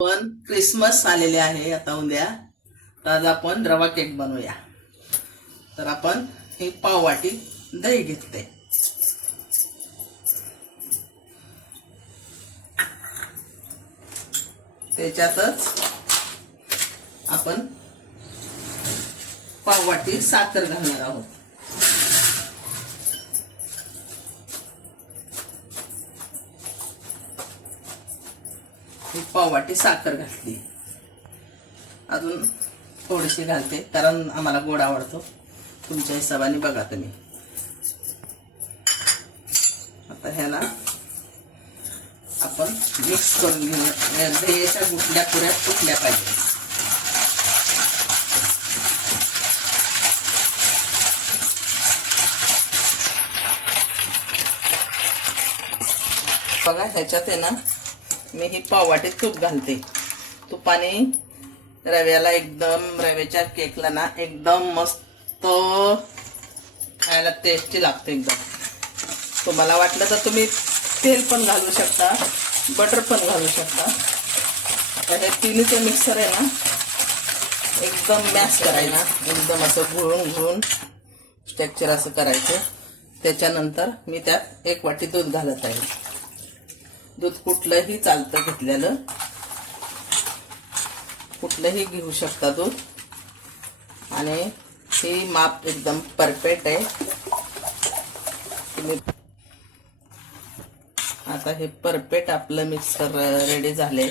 पण क्रिसमस आलेले आहे आता उद्या, तर आज आपण रवा केक बनवूया. तर आपण हे पाव वाटी दही घेतले, त्याच्यातच आपण पाव वाटी साखर घालणार आहोत. पाव वाटी साखर घातली, अजून थोडीशी घालते कारण आम्हाला गोड आवडतो. तुमच्या हिशोबाने बघा तुम्ही. आता ह्याला आपण मिक्स करून घेऊया. दह्याच्या गुठल्या पुऱ्या फुटल्या पाहिजे. बघा ह्याच्यात आहे ना, मी ही पाववाटी तूप घालते. तुपाने रव्याला एकदम, रव्याच्या केकला ना एकदम मस्त खायला टेस्टी लागते एकदम. तुम्हाला वाटलं तर तुम्ही तेल पण घालू शकता, बटर पण घालू शकता. हे तिन्हीचं मिक्सर आहे ना, एकदम मॅश करायला, एकदम असं घुळून घुळून स्ट्रक्चर असं करायचं. त्याच्यानंतर मी त्यात 1 वाटी दूध घालत आहे. दूध कुठलंही चालतं, घेतलेलं कुठलंही घेऊ शकता दूध. आणि हे माप एकदम परफेक्ट आहे. तुम्ही आता हे परफेक्ट आपलं मिक्सर रेडी झाले.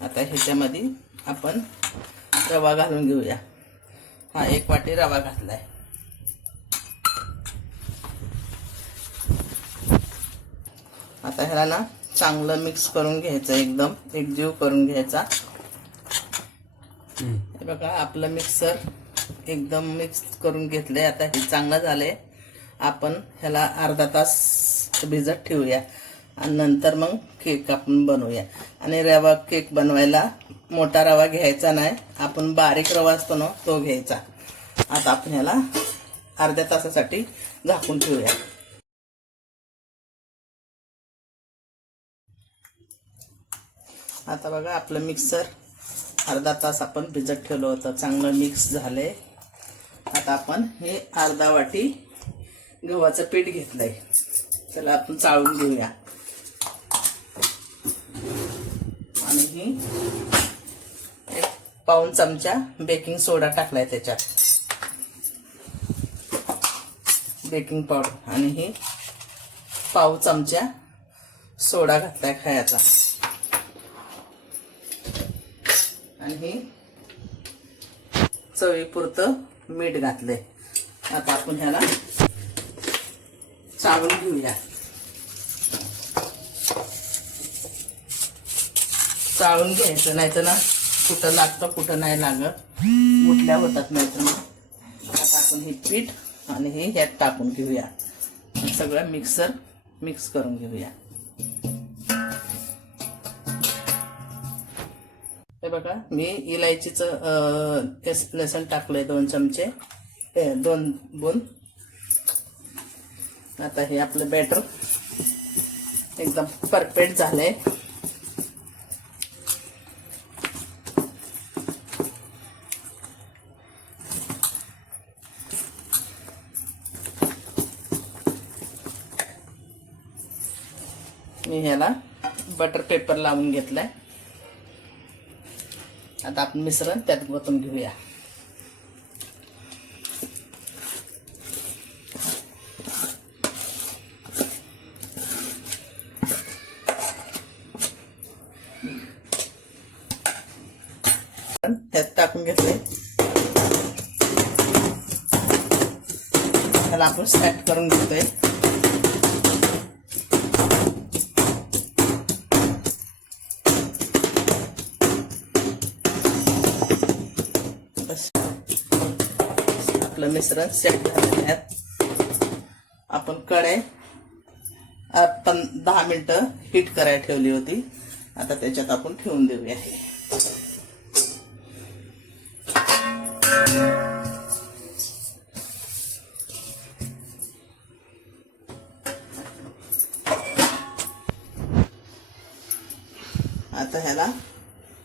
आता ह्याच्यामध्ये आपण रवा घालून घेऊया. हा 1 वाटी रवा घातलाय. आता ह्याला ना चांगलं मिक्स करून घ्यायचं, एकदम एकजीव करून घ्यायचा. हे बघा आपलं मिक्सर एकदम मिक्स करून घेतलंय. आता हे चांगलं झालंय. आपण ह्याला अर्धा तास भिजत ठेवूया आणि नंतर मग केक आपण बनवूया. आणि रवा केक बनवायला मोठा रवा घ्यायचा नाही, आपण बारीक रवा असतो ना तो घ्यायचा. आता आपण ह्याला अर्ध्या तासासाठी झाकून ठेवूया. आता बघा आपलं मिक्सर अर्धा तास आपण भिजत ठेवलं होतं, चांगलं मिक्स झालंय. आता आपण हे अर्धा वाटी गव्हाचं पीठ घेतलंय. त्याला आपण चाळून घेऊया. आणि ही 1 पाऊण चमचा बेकिंग सोडा टाकलाय त्याच्यात, बेकिंग पावडर. आणि ही पाव चमचा सोडा घातलाय खायचा. आणि हे चवीपुरतं मीठ घातलंय. आता आपण ह्याला चाळून घेऊया. चाळून घ्यायचं, नाही तर ना कुठं लागतं कुठं नाही लागत, गुठल्या होतात नाही तर. आता आपण हे पीठ आणि हे ह्यात टाकून घेऊया. सगळं मिक्स करून घेऊया. हे बघा मी इलायचीचं लसण टाकलंय 2 चमचे, 2 बूंद. आता हे आपलं बॅटर एकदम परफेक्ट झालंय. मी ह्याला बटर पेपर लावून घेतलाय. आता आपण मिश्रण त्यात ओतून घेऊया. त्यात टाकून घेतले. त्याला आपण सेट करून घेतोय. आपलं मिश्रण सेट झालेलं आहे. आपण कढई 10 मिनिटं हीट करायला ठेवली होती. आता त्याच्यात आपण ठेवून देऊया. आता ह्याला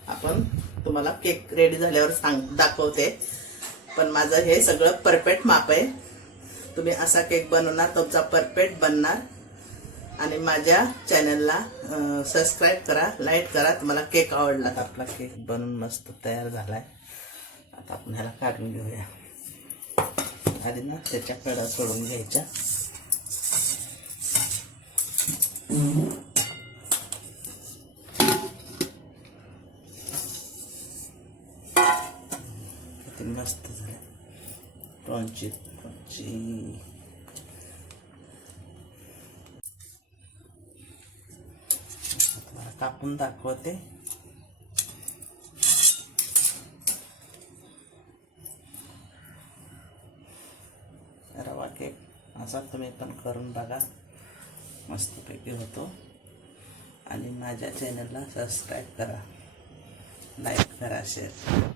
आपण तुम्हाला केक रेडी झाल्यावर दाखवते. पण माझं हे सगळं परफेक्ट माप आहे. तुम्ही असा केक बनवणार तुमचा परफेक्ट बनणार. आणि माझ्या चॅनलला सबस्क्राईब करा, लाईक करा तुम्हाला केक आवडला तर. आपला केक बनून मस्त तयार झालाय. आता आपण ह्याला काढून घेऊया. आधी ना त्याच्या कडा सोडून घ्यायच्या. किती मस्त झालं क्रंची क्रंची. कापून दाखवते. रवा केक असा तुम्ही पण करून बघा, मस्तपैकी होतो. आणि माझ्या चॅनलला सबस्क्राईब करा, लाईक करा, शेअर करा.